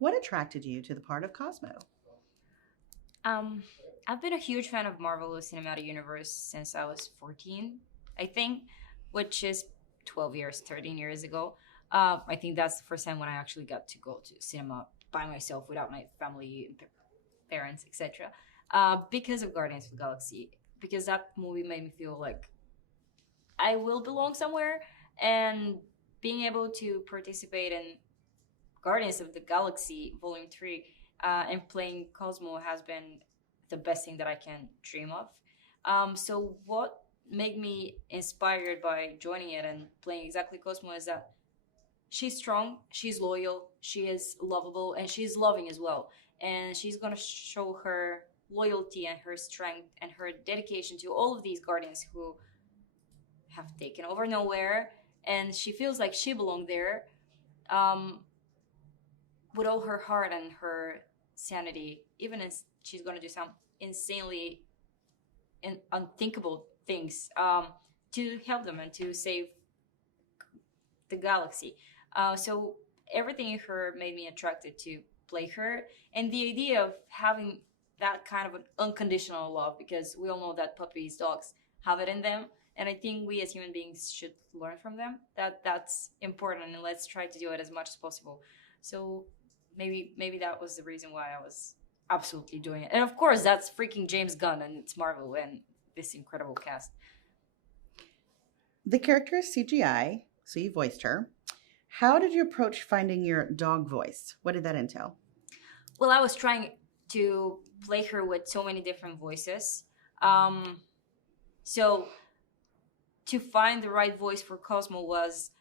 What attracted you to the part of Cosmo? Um, I've been a huge fan of Marvel Cinematic Universe since I was 14, I think, which is 12 years, 13 years ago. I think that's the first time when I actually got to go to cinema by myself without my family, parents, etc. Because of Guardians of the Galaxy, because that movie made me feel like I will belong somewhere, and being able to participate in Guardians of the Galaxy Volume 3 and playing Cosmo has been the best thing that I can dream of. So, what made me inspired by joining it and playing exactly Cosmo is that she's strong, she's loyal, she is lovable, and she's loving as well. And she's gonna show her loyalty and her strength and her dedication to all of these guardians who have taken over nowhere, and she feels like she belonged there. Um, with all her heart and her sanity, even as she's gonna do some insanely and unthinkable things to help them and to save the galaxy. So everything in her made me attracted to play her, and the idea of having that kind of an unconditional love, because we all know that puppies, dogs have it in them, and I think we as human beings should learn from them that that's important, and let's try to do it as much as possible. So maybe that was the reason why I was absolutely doing it. And of course, that's freaking James Gunn, and it's Marvel and this incredible cast. The character is CGI, so you voiced her. How did you approach finding your dog voice? What did that entail? Well, I was trying to play her with so many different voices. Um, so to find the right voice for Cosmo was,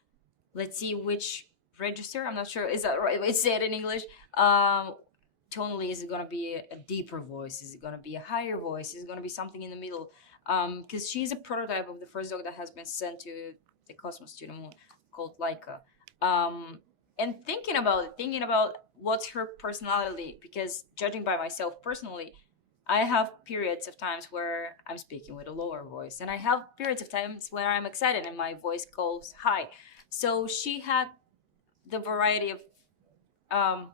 let's see which register. I'm not sure, is that right? It's said in English. Tonally, is it gonna be a deeper voice? Is it gonna be a higher voice? Is it gonna be something in the middle? Because she's a prototype of the first dog that has been sent to the Cosmos to the moon, called Laika. And thinking about what's her personality, because judging by myself personally, I have periods of times where I'm speaking with a lower voice, and I have periods of times where I'm excited and my voice goes high. So she had the variety of um,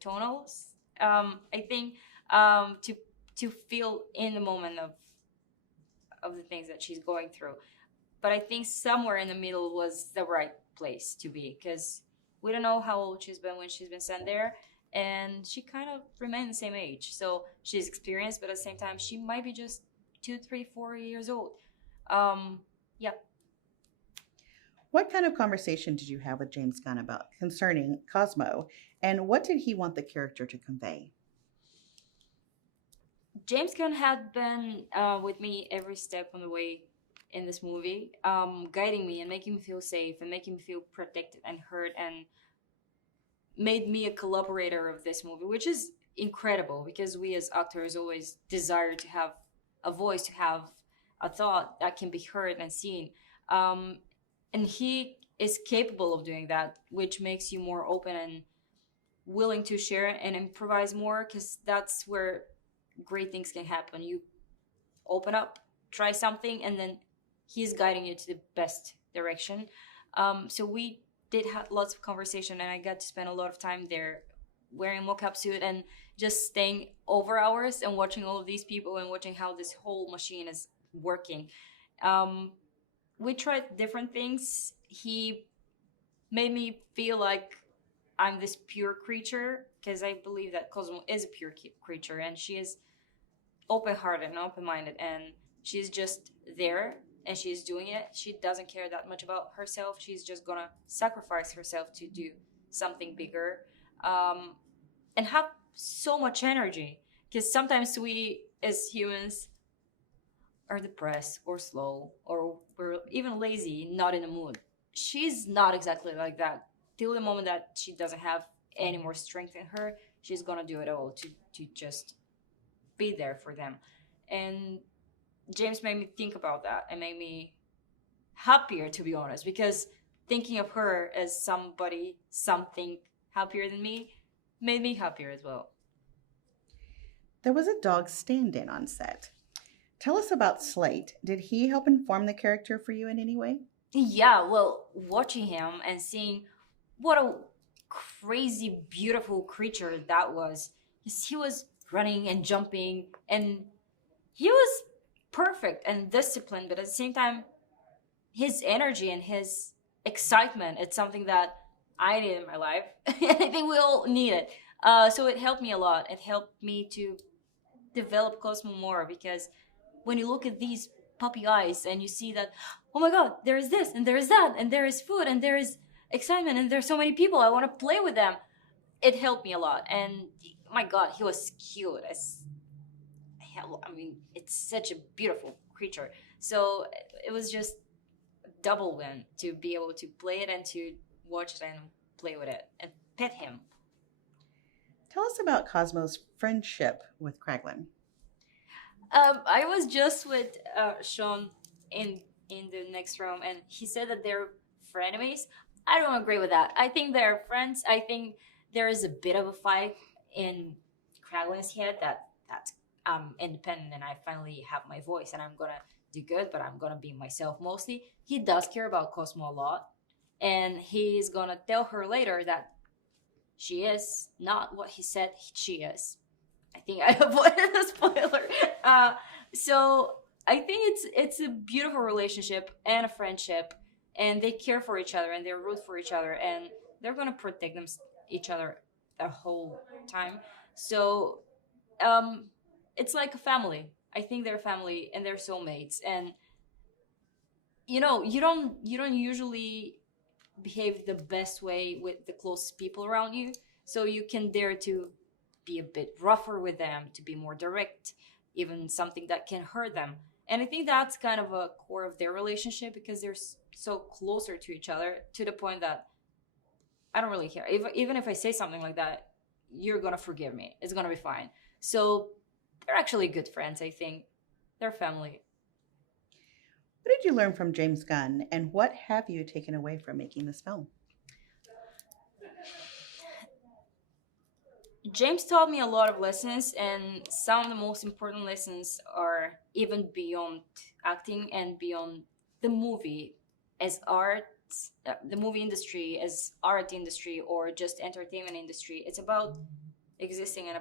tonals. I think to feel in the moment of the things that she's going through. But I think somewhere in the middle was the right place to be, because we don't know how old she's been when she's been sent there, and she kind of remained the same age. So she's experienced, but at the same time, she might be just 2, 3, 4 years old. Yeah. What kind of conversation did you have with James Gunn about concerning Cosmo, and what did he want the character to convey? James Gunn had been with me every step on the way in this movie, guiding me and making me feel safe and making me feel protected and heard, and made me a collaborator of this movie, which is incredible because we as actors always desire to have a voice, to have a thought that can be heard and seen. Um, and he is capable of doing that, which makes you more open and willing to share and improvise more, because that's where great things can happen. You open up, try something, and then he's guiding you to the best direction. So we did have lots of conversation, and I got to spend a lot of time there wearing mocap suit and just staying over hours and watching all of these people and watching how this whole machine is working. Um, we tried different things. He made me feel like I'm this pure creature, because I believe that Cosmo is a pure creature, and she is open-hearted and open-minded, and she's just there and she's doing it. She doesn't care that much about herself. She's just gonna sacrifice herself to do something bigger, um, and have so much energy, because sometimes we as humans are depressed or slow or we're even lazy, not in the mood. She's not exactly like that. Till the moment that she doesn't have any more strength in her, she's gonna do it all to just be there for them. And James made me think about that and made me happier, to be honest, because thinking of her as somebody, something happier than me, made me happier as well. There was a dog stand in on set. Tell us about Slate. Did he help inform the character for you in any way? Yeah, well, watching him and seeing what a crazy beautiful creature that was. He was running and jumping, and he was perfect and disciplined, but at the same time, his energy and his excitement, it's something that I need in my life. I think we all need it. So it helped me a lot. It helped me to develop Cosmo more, because when you look at these puppy eyes and you see that, oh my god, there is this and there is that and there is food and there is excitement and there's so many people, I want to play with them. It helped me a lot. And my god, he was cute as hell. I mean, it's such a beautiful creature. So it was just double win to be able to play it and to watch it and play with it and pet him. Tell us about Cosmo's friendship with Kraglin. I was just with Sean in the next room, and he said that they're frenemies. I don't agree with that. I think they're friends. I think there is a bit of a fight in Kraglin's head that I'm independent and I finally have my voice and I'm gonna do good, but I'm gonna be myself mostly. He does care about Cosmo a lot, and he's gonna tell her later that she is not what he said she is. I think I avoided the spoiler. So I think it's a beautiful relationship and a friendship, and they care for each other and they root for each other, and they're gonna protect each other the whole time. So um, it's like a family. I think they're family and they're soulmates, and you don't usually behave the best way with the closest people around you. So you can dare to be a bit rougher with them, to be more direct, even something that can hurt them. And I think that's kind of a core of their relationship, because they're so closer to each other, to the point that I don't really care. Even if I say something like that, you're gonna forgive me. It's gonna be fine. So they're actually good friends, I think. They're family. What did you learn from James Gunn, and what have you taken away from making this film? James taught me a lot of lessons, and some of the most important lessons are even beyond acting and beyond the movie as art, the movie industry as art industry, or just entertainment industry. It's about existing, and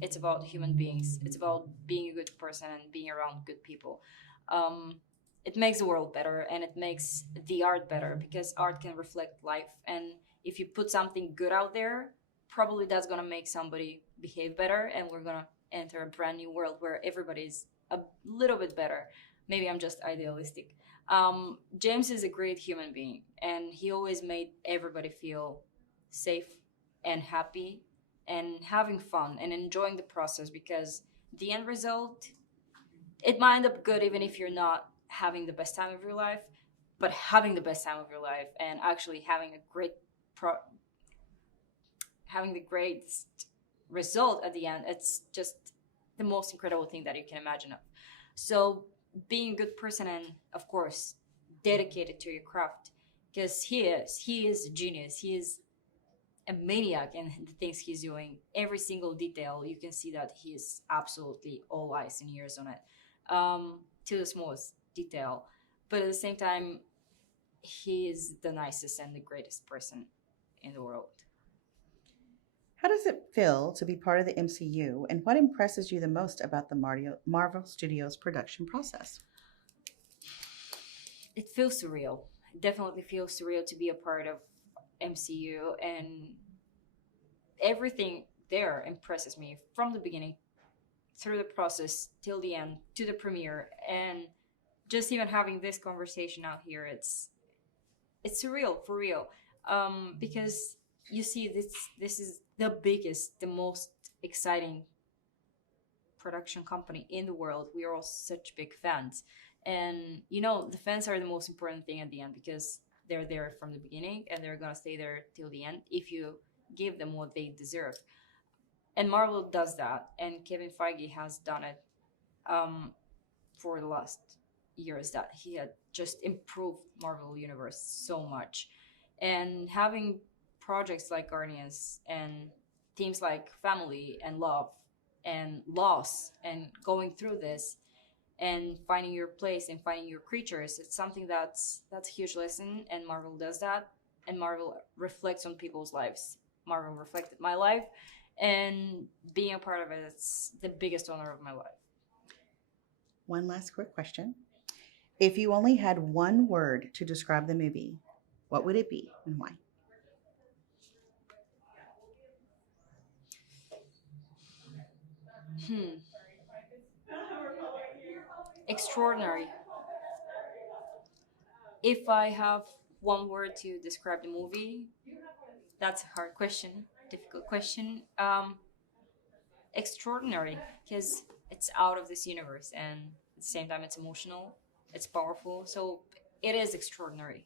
it's about human beings. It's about being a good person and being around good people. Um, it makes the world better and it makes the art better, because art can reflect life. And if you put something good out there, probably that's gonna make somebody behave better, and we're gonna enter a brand new world where everybody's a little bit better. Maybe I'm just idealistic. James is a great human being, and he always made everybody feel safe and happy and having fun and enjoying the process, because the end result, it might end up good even if you're not having the best time of your life. But having the best time of your life and actually pro- having the greatest result at the end, it's just the most incredible thing that you can imagine of. So being a good person, and of course dedicated to your craft, because he is a genius. He is a maniac in the things he's doing. Every single detail, you can see that he is absolutely all eyes and ears on it, to the smallest detail. But at the same time, he is the nicest and the greatest person in the world. How does it feel to be part of the MCU, and what impresses you the most about the Marvel Studios production process? It feels surreal. It definitely feels surreal to be a part of MCU, and everything there impresses me from the beginning through the process till the end to the premiere. And just even having this conversation out here, it's surreal for real. Because you see, this is the biggest, the most exciting production company in the world. We are all such big fans, and the fans are the most important thing at the end, because they're there from the beginning and they're gonna stay there till the end if you give them what they deserve. And Marvel does that, and Kevin Feige has done it, for the last years, that he had just improved Marvel Universe so much. And having projects like Guardians and themes like family and love and loss and going through this and finding your place and finding your creatures, it's something that's a huge lesson, and Marvel does that. and Marvel reflects on people's lives. Marvel reflected my life, and being a part of it, it's the biggest honor of my life. One last quick question. If you only had one word to describe the movie, what would it be and why? Hmm. Extraordinary. If I have one word to describe the movie, that's a hard question, difficult question. Extraordinary, because it's out of this universe, and at the same time, it's emotional, it's powerful, so it is extraordinary.